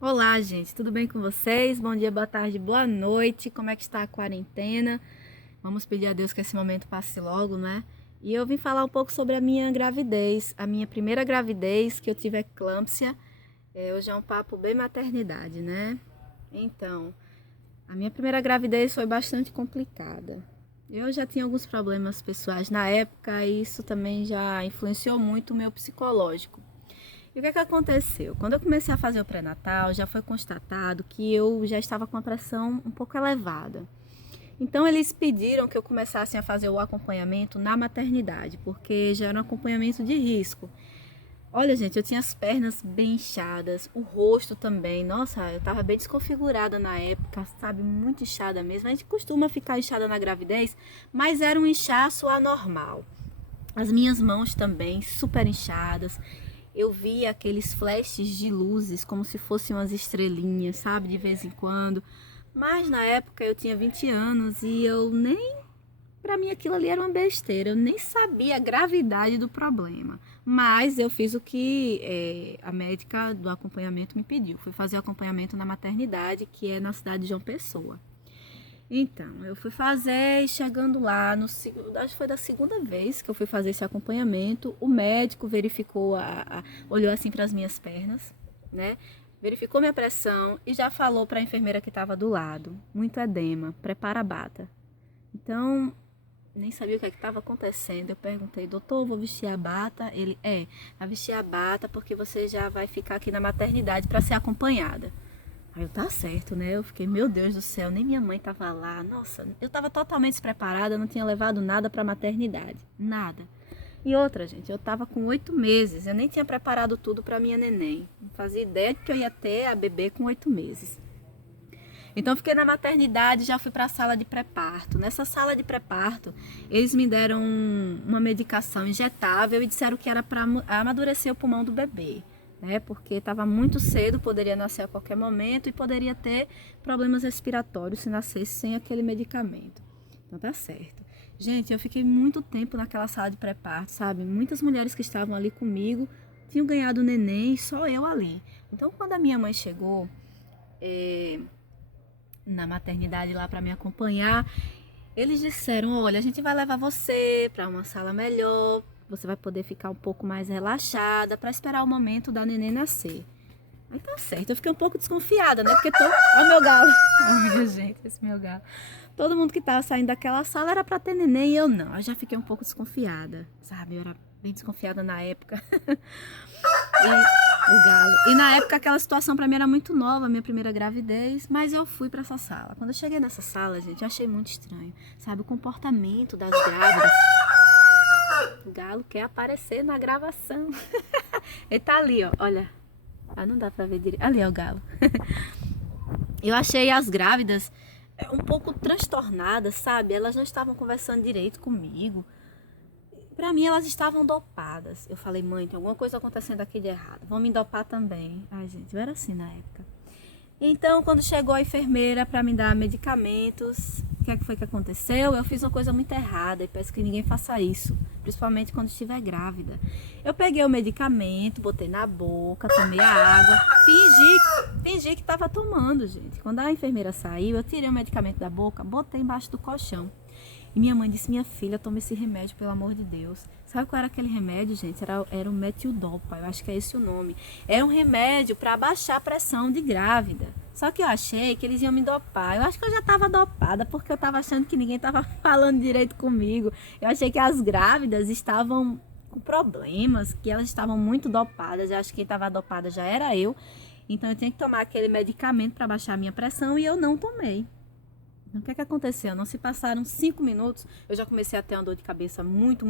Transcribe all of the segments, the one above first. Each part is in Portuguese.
Olá, gente, tudo bem com vocês? Bom dia, boa tarde, boa noite. Como é que está a quarentena? Vamos pedir a Deus que esse momento passe logo, né? E eu vim falar um pouco sobre a minha gravidez, a minha primeira gravidez, que eu tive eclâmpsia. Hoje é um papo bem maternidade, né? Então, a minha primeira gravidez foi bastante complicada. Eu já tinha alguns problemas pessoais na época e isso também já influenciou muito o meu psicológico. E o que é que aconteceu? Quando eu comecei a fazer o pré-natal, já foi constatado que eu já estava com a pressão um pouco elevada. Então eles pediram que eu começasse a fazer o acompanhamento na maternidade, porque já era um acompanhamento de risco. Olha, gente, eu tinha as pernas bem inchadas, o rosto também. Nossa, eu estava bem desconfigurada na época, sabe? Muito inchada mesmo. A gente costuma ficar inchada na gravidez, mas era um inchaço anormal. As minhas mãos também super inchadas. Eu via aqueles flashes de luzes como se fossem umas estrelinhas, sabe, de vez em quando. Mas na época eu tinha 20 anos e eu nem, para mim aquilo ali era uma besteira, eu nem sabia a gravidade do problema. Mas eu fiz o que a médica do acompanhamento me pediu. Fui fazer o acompanhamento na maternidade, que é na cidade de João Pessoa. Então, eu fui fazer e chegando lá, acho que foi da segunda vez que eu fui fazer esse acompanhamento, o médico verificou, olhou assim para as minhas pernas, né? Verificou minha pressão e já falou para a enfermeira que estava do lado, muito edema, prepara a bata. Então, nem sabia o que estava acontecendo. Eu perguntei, doutor, vou vestir a bata? Ele, vai vestir a bata porque você já vai ficar aqui na maternidade para ser acompanhada. Aí eu, tá certo, né? Eu fiquei, meu Deus do céu, nem minha mãe tava lá. Nossa, eu tava totalmente despreparada, não tinha levado nada pra maternidade. Nada. E outra, gente, eu tava com 8 meses, eu nem tinha preparado tudo pra minha neném. Não fazia ideia de que eu ia ter a bebê com 8 meses. Então fiquei na maternidade, já fui para a sala de pré-parto. Nessa sala de pré-parto, eles me deram uma medicação injetável e disseram que era para amadurecer o pulmão do bebê, né? Porque estava muito cedo, poderia nascer a qualquer momento e poderia ter problemas respiratórios se nascesse sem aquele medicamento. Então tá certo. Gente, eu fiquei muito tempo naquela sala de pré-parto, sabe? Muitas mulheres que estavam ali comigo tinham ganhado neném e só eu ali. Então quando a minha mãe chegou, na maternidade lá para me acompanhar, eles disseram: olha, a gente vai levar você para uma sala melhor, você vai poder ficar um pouco mais relaxada para esperar o momento da neném nascer. Aí tá certo, eu fiquei um pouco desconfiada, né? Porque todo. Olha o meu galo. Ai, minha gente, esse meu galo. Todo mundo que tava saindo daquela sala era para ter neném e eu não. Eu já fiquei um pouco desconfiada, sabe? Eu era bem desconfiada na época. E o galo. E na época aquela situação pra mim era muito nova, minha primeira gravidez, mas eu fui pra essa sala. Quando eu cheguei nessa sala, gente, eu achei muito estranho, sabe, o comportamento das grávidas. O galo quer aparecer na gravação. Ele tá ali, ó, olha. Ah, não dá pra ver direito. Ali é o galo. Eu achei as grávidas um pouco transtornadas, sabe? Elas não estavam conversando direito comigo. Pra mim, elas estavam dopadas. Eu falei, mãe, tem alguma coisa acontecendo aqui de errado. Vão me dopar também. Ai, gente, eu era assim na época. Então, quando chegou a enfermeira para me dar medicamentos, o que é que foi que aconteceu? Eu fiz uma coisa muito errada e peço que ninguém faça isso, principalmente quando estiver grávida. Eu peguei o medicamento, botei na boca, tomei a água, fingi que estava tomando, gente. Quando a enfermeira saiu, eu tirei o medicamento da boca, botei embaixo do colchão. E minha mãe disse, minha filha, tome esse remédio, pelo amor de Deus. Sabe qual era aquele remédio, gente? Era o metildopa, eu acho que é esse o nome. Era um remédio para abaixar a pressão de grávida. Só que eu achei que eles iam me dopar. Eu acho que eu já estava dopada, porque eu estava achando que ninguém estava falando direito comigo. Eu achei que as grávidas estavam com problemas, que elas estavam muito dopadas. Eu acho que quem estava dopada já era eu. Então eu tinha que tomar aquele medicamento para baixar a minha pressão e eu não tomei. O que é que aconteceu? Não se passaram 5 minutos, eu já comecei a ter uma dor de cabeça muito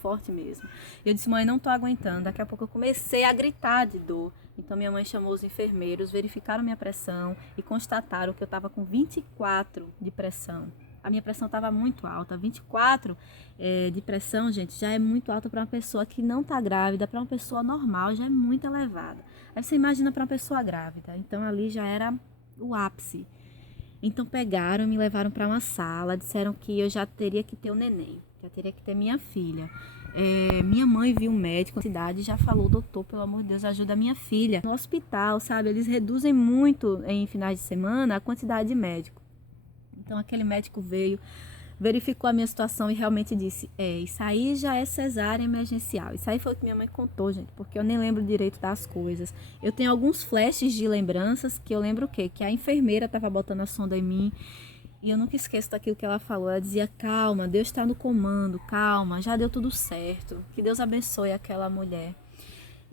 forte mesmo. Eu disse, mãe, não tô aguentando. Daqui a pouco eu comecei a gritar de dor. Então minha mãe chamou os enfermeiros, verificaram minha pressão e constataram que eu estava com 24 de pressão. A minha pressão estava muito alta. 24 de pressão, gente, já é muito alta para uma pessoa que não está grávida, para uma pessoa normal já é muito elevada. Aí você imagina para uma pessoa grávida. Então ali já era o ápice. Então pegaram, me levaram para uma sala, disseram que eu já teria que ter o neném, já teria que ter minha filha. Minha mãe viu um médico na cidade e já falou: doutor, pelo amor de Deus, ajuda a minha filha. No hospital, sabe, eles reduzem muito em finais de semana a quantidade de médico. Então aquele médico veio, verificou a minha situação e realmente disse: isso aí já é cesárea emergencial. Isso aí foi o que minha mãe contou, gente, porque eu nem lembro direito das coisas. Eu tenho alguns flashes de lembranças que eu lembro o quê? Que a enfermeira estava botando a sonda em mim. E eu nunca esqueço daquilo que ela falou. Ela dizia: calma, Deus está no comando, calma, já deu tudo certo. Que Deus abençoe aquela mulher.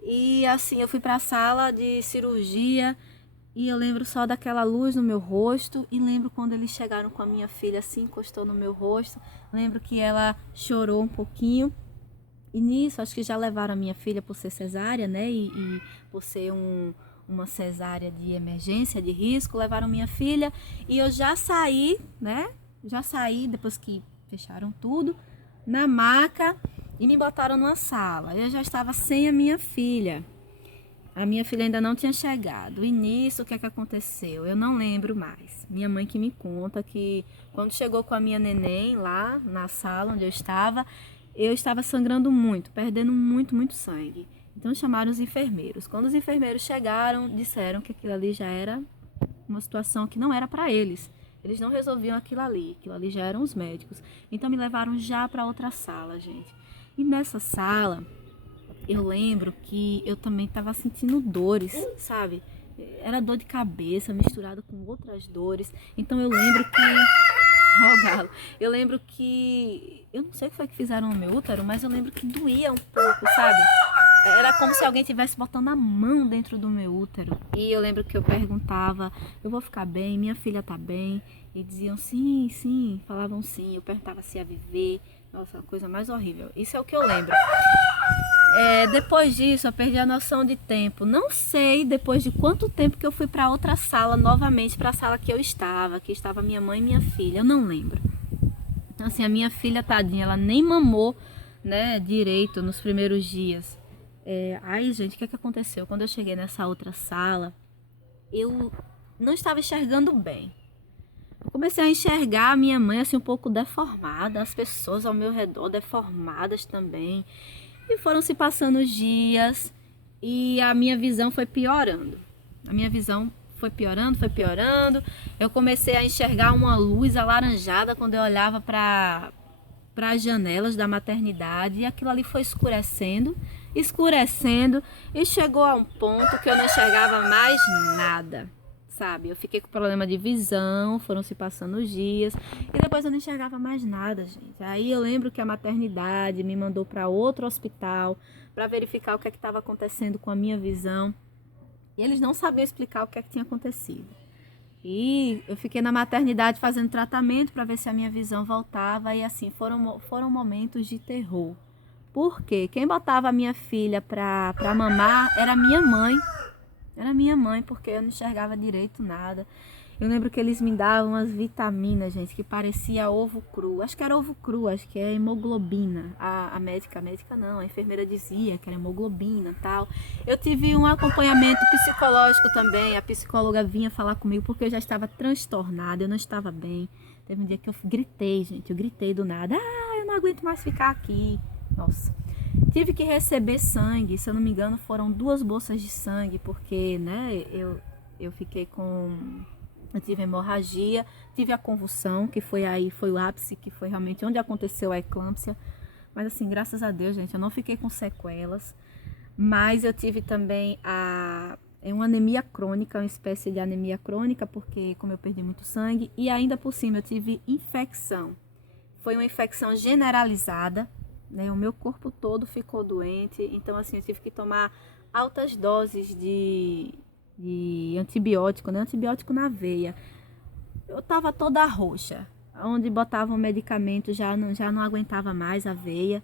E assim, eu fui para a sala de cirurgia e eu lembro só daquela luz no meu rosto. E lembro quando eles chegaram com a minha filha, assim, encostou no meu rosto. Lembro que ela chorou um pouquinho. E nisso, acho que já levaram a minha filha por ser cesárea, né? E por ser uma cesárea de emergência, de risco, levaram minha filha e eu já saí, né? Já saí depois que fecharam tudo, na maca e me botaram numa sala. Eu já estava sem a minha filha. A minha filha ainda não tinha chegado. E nisso, o que é que aconteceu? Eu não lembro mais. Minha mãe que me conta que quando chegou com a minha neném lá na sala onde eu estava sangrando muito, perdendo muito sangue. Então chamaram os enfermeiros. Quando os enfermeiros chegaram, disseram que aquilo ali já era uma situação que não era para eles. Eles não resolviam aquilo ali já eram os médicos. Então me levaram já para outra sala, gente. E nessa sala, eu lembro que eu também estava sentindo dores, sabe? Era dor de cabeça misturada com outras dores. Então eu lembro que... Ó, galo. Eu lembro que... Eu não sei o que foi que fizeram no meu útero, mas eu lembro que doía um pouco, sabe? Era como se alguém estivesse botando a mão dentro do meu útero. E eu lembro que eu perguntava: eu vou ficar bem? Minha filha tá bem? E diziam sim, falavam sim. Eu perguntava se ia viver. Nossa, a coisa mais horrível. Isso é o que eu lembro. Depois disso, eu perdi a noção de tempo. Não sei depois de quanto tempo que eu fui para outra sala, novamente para a sala que estava minha mãe e minha filha. Eu não lembro. Então, assim, a minha filha, tadinha, ela nem mamou, né, direito nos primeiros dias. Aí, gente, o que aconteceu? Quando eu cheguei nessa outra sala, eu não estava enxergando bem. Eu comecei a enxergar a minha mãe assim um pouco deformada, as pessoas ao meu redor deformadas também. E foram se passando os dias e a minha visão foi piorando. A minha visão foi piorando. Eu comecei a enxergar uma luz alaranjada quando eu olhava para as janelas da maternidade e aquilo ali foi escurecendo e chegou a um ponto que eu não enxergava mais nada, sabe? Eu fiquei com problema de visão, foram se passando os dias e depois eu não enxergava mais nada, gente. Aí eu lembro que a maternidade me mandou para outro hospital para verificar o que é que estava acontecendo com a minha visão e eles não sabiam explicar o que é que tinha acontecido. E eu fiquei na maternidade fazendo tratamento para ver se a minha visão voltava e assim, foram momentos de terror. Por quê? Quem botava a minha filha para mamar era minha mãe. Era minha mãe, porque eu não enxergava direito nada. Eu lembro que eles me davam umas vitaminas, gente, que parecia ovo cru. Acho que era ovo cru, acho que é hemoglobina. A médica não, a enfermeira dizia que era hemoglobina e tal. Eu tive um acompanhamento psicológico também. A psicóloga vinha falar comigo porque eu já estava transtornada, eu não estava bem. Teve um dia que eu gritei, gente, eu gritei do nada. Eu não aguento mais ficar aqui. Nossa. Tive que receber sangue, se eu não me engano foram 2 bolsas de sangue, porque, né, eu fiquei com... Eu tive hemorragia, tive a convulsão, que foi o ápice, que foi realmente onde aconteceu a eclâmpsia. Mas assim, graças a Deus, gente, eu não fiquei com sequelas. Mas eu tive também uma anemia crônica, uma espécie de anemia crônica, porque como eu perdi muito sangue, e ainda por cima eu tive infecção. Foi uma infecção generalizada, né? O meu corpo todo ficou doente, então assim, eu tive que tomar altas doses de antibiótico, né? Antibiótico na veia. Eu tava toda roxa, onde botavam medicamento já não aguentava mais a veia.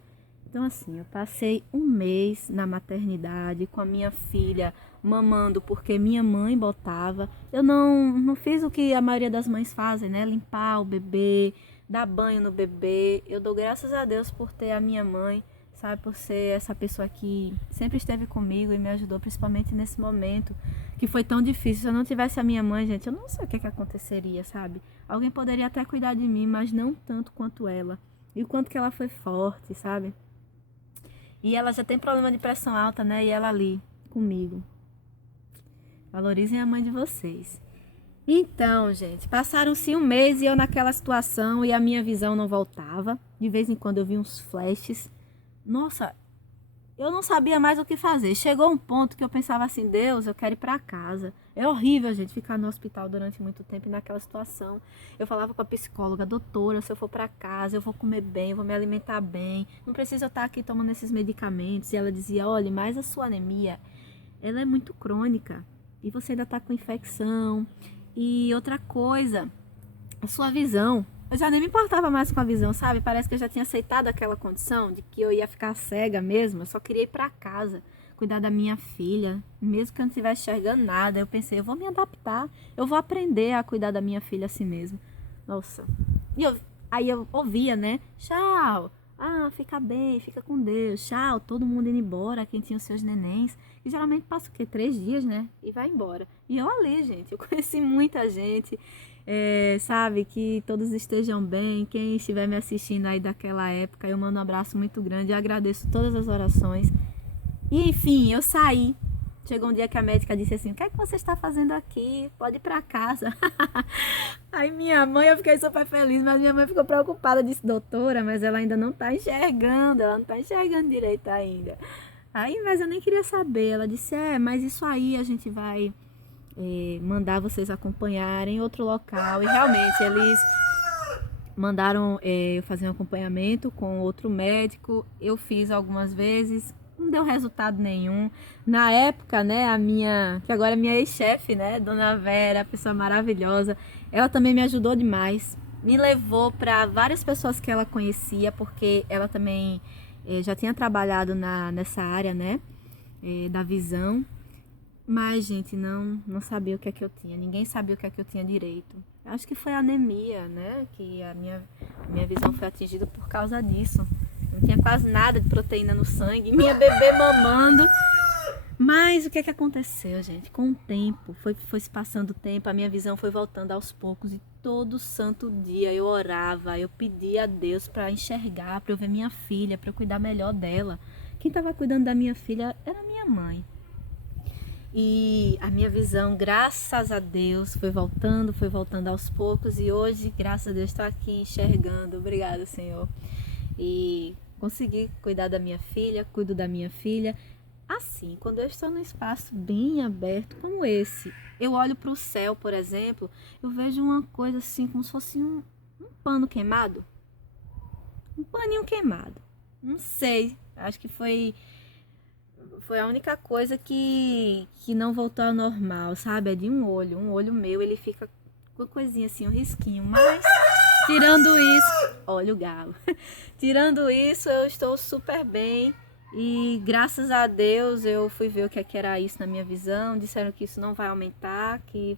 Então assim, eu passei um mês na maternidade com a minha filha mamando porque minha mãe botava. Eu não fiz o que a maioria das mães fazem, né? Limpar o bebê, dar banho no bebê. Eu dou graças a Deus por ter a minha mãe, sabe? Por ser essa pessoa que sempre esteve comigo e me ajudou, principalmente nesse momento que foi tão difícil. Se eu não tivesse a minha mãe, gente, eu não sei o que aconteceria, sabe? Alguém poderia até cuidar de mim, mas não tanto quanto ela. E o quanto que ela foi forte, sabe? E ela já tem problema de pressão alta, né? E ela ali comigo. Valorizem a mãe de vocês. Então, gente, passaram-se um mês e eu naquela situação e a minha visão não voltava. De vez em quando eu vi uns flashes. Nossa, eu não sabia mais o que fazer. Chegou um ponto que eu pensava assim, Deus, eu quero ir para casa. É horrível, gente, ficar no hospital durante muito tempo e naquela situação. Eu falava com a psicóloga, doutora, se eu for para casa, eu vou comer bem, eu vou me alimentar bem. Não precisa eu estar aqui tomando esses medicamentos. E ela dizia, olha, mas a sua anemia, ela é muito crônica. E você ainda está com infecção. E outra coisa, a sua visão. Eu já nem me importava mais com a visão, sabe? Parece que eu já tinha aceitado aquela condição de que eu ia ficar cega mesmo. Eu só queria ir para casa, cuidar da minha filha. Mesmo que eu não estivesse enxergando nada, eu pensei, eu vou me adaptar. Eu vou aprender a cuidar da minha filha assim mesmo. Nossa. Aí eu ouvia, né? Tchau. Ah, fica bem, fica com Deus. Tchau, todo mundo indo embora, quem tinha os seus nenéns. E geralmente passa o quê? 3 dias, né? E vai embora. E eu ali, gente. Eu conheci muita gente. Sabe, que todos estejam bem. Quem estiver me assistindo aí daquela época, eu mando um abraço muito grande. Eu agradeço todas as orações. E enfim, eu saí. Chegou um dia que a médica disse assim, o que é que você está fazendo aqui? Pode ir para casa. Aí minha mãe, eu fiquei super feliz, mas minha mãe ficou preocupada, disse, doutora, mas ela ainda não está enxergando, ela não está enxergando direito ainda. Aí, mas eu nem queria saber. Ela disse, mas isso aí a gente vai mandar vocês acompanharem em outro local. E realmente, eles mandaram eu fazer um acompanhamento com outro médico. Eu fiz algumas vezes, não deu resultado nenhum. Na época, né, que agora é minha ex-chefe, né, Dona Vera, pessoa maravilhosa, ela também me ajudou demais. Me levou para várias pessoas que ela conhecia, porque ela também já tinha trabalhado nessa área, né, da visão. Mas, gente, não sabia o que é que eu tinha. Ninguém sabia o que é que eu tinha direito. Acho que foi anemia, né? Que a minha visão foi atingida por causa disso. Não tinha quase nada de proteína no sangue. Minha bebê mamando. Mas o que é que aconteceu, gente? Com o tempo, foi se passando o tempo, a minha visão foi voltando aos poucos. E todo santo dia eu orava, eu pedia a Deus para enxergar, para eu ver minha filha, para eu cuidar melhor dela. Quem estava cuidando da minha filha era minha mãe. E a minha visão, graças a Deus, foi voltando aos poucos. E hoje, graças a Deus, estou aqui enxergando. Obrigada, Senhor. E consegui cuidar da minha filha, cuido da minha filha. Assim, quando eu estou num espaço bem aberto como esse, eu olho para o céu, por exemplo, eu vejo uma coisa assim, como se fosse um pano queimado. Um paninho queimado. Não sei, acho que foi a única coisa que não voltou ao normal, sabe? É de um olho meu, ele fica com coisinha assim, um risquinho, mas tirando isso, olha o galo, tirando isso eu estou super bem e graças a Deus eu fui ver o que é que era isso na minha visão, disseram que isso não vai aumentar, que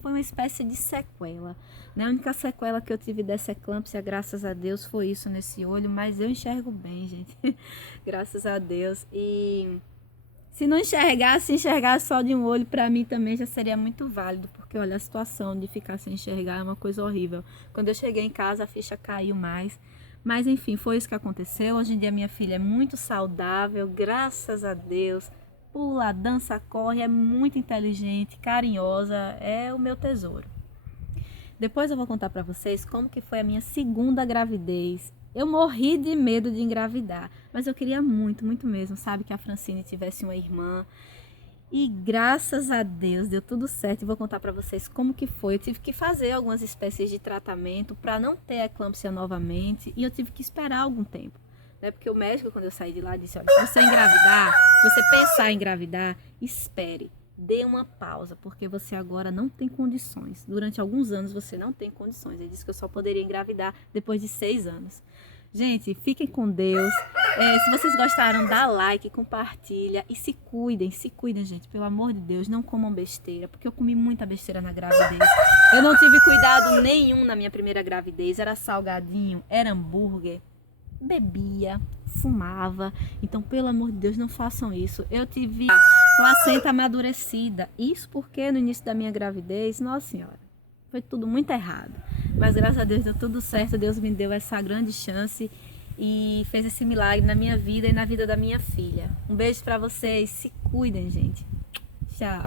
foi uma espécie de sequela, né? A única sequela que eu tive dessa eclâmpsia, graças a Deus, foi isso nesse olho, mas eu enxergo bem, gente, graças a Deus. E se não enxergar só de um olho, para mim também já seria muito válido, porque olha, a situação de ficar sem enxergar é uma coisa horrível. Quando eu cheguei em casa, a ficha caiu mais. Mas enfim, foi isso que aconteceu. Hoje em dia minha filha é muito saudável, graças a Deus. Pula, dança, corre, é muito inteligente, carinhosa, é o meu tesouro. Depois eu vou contar para vocês como que foi a minha segunda gravidez. Eu morri de medo de engravidar, mas eu queria muito, muito mesmo, sabe, que a Francine tivesse uma irmã. E graças a Deus deu tudo certo. E vou contar para vocês como que foi. Eu tive que fazer algumas espécies de tratamento para não ter eclâmpsia novamente. E eu tive que esperar algum tempo, né? Porque o médico, quando eu saí de lá, disse, olha, se você engravidar, se você pensar em engravidar, espere. Dê uma pausa, porque você agora não tem condições. Durante alguns anos você não tem condições. Ele disse que eu só poderia engravidar depois de 6 anos. Gente, fiquem com Deus. Se vocês gostaram, dá like, compartilha e se cuidem, gente. Pelo amor de Deus, não comam besteira, porque eu comi muita besteira na gravidez. Eu não tive cuidado nenhum na minha primeira gravidez. Era salgadinho, era hambúrguer, bebia, fumava. Então, pelo amor de Deus, não façam isso. Eu tive placenta amadurecida. Isso porque no início da minha gravidez, nossa senhora, foi tudo muito errado. Mas graças a Deus deu tudo certo. Deus me deu essa grande chance. e fez esse milagre na minha vida e na vida da minha filha. Um beijo pra vocês, se cuidem, gente. Tchau.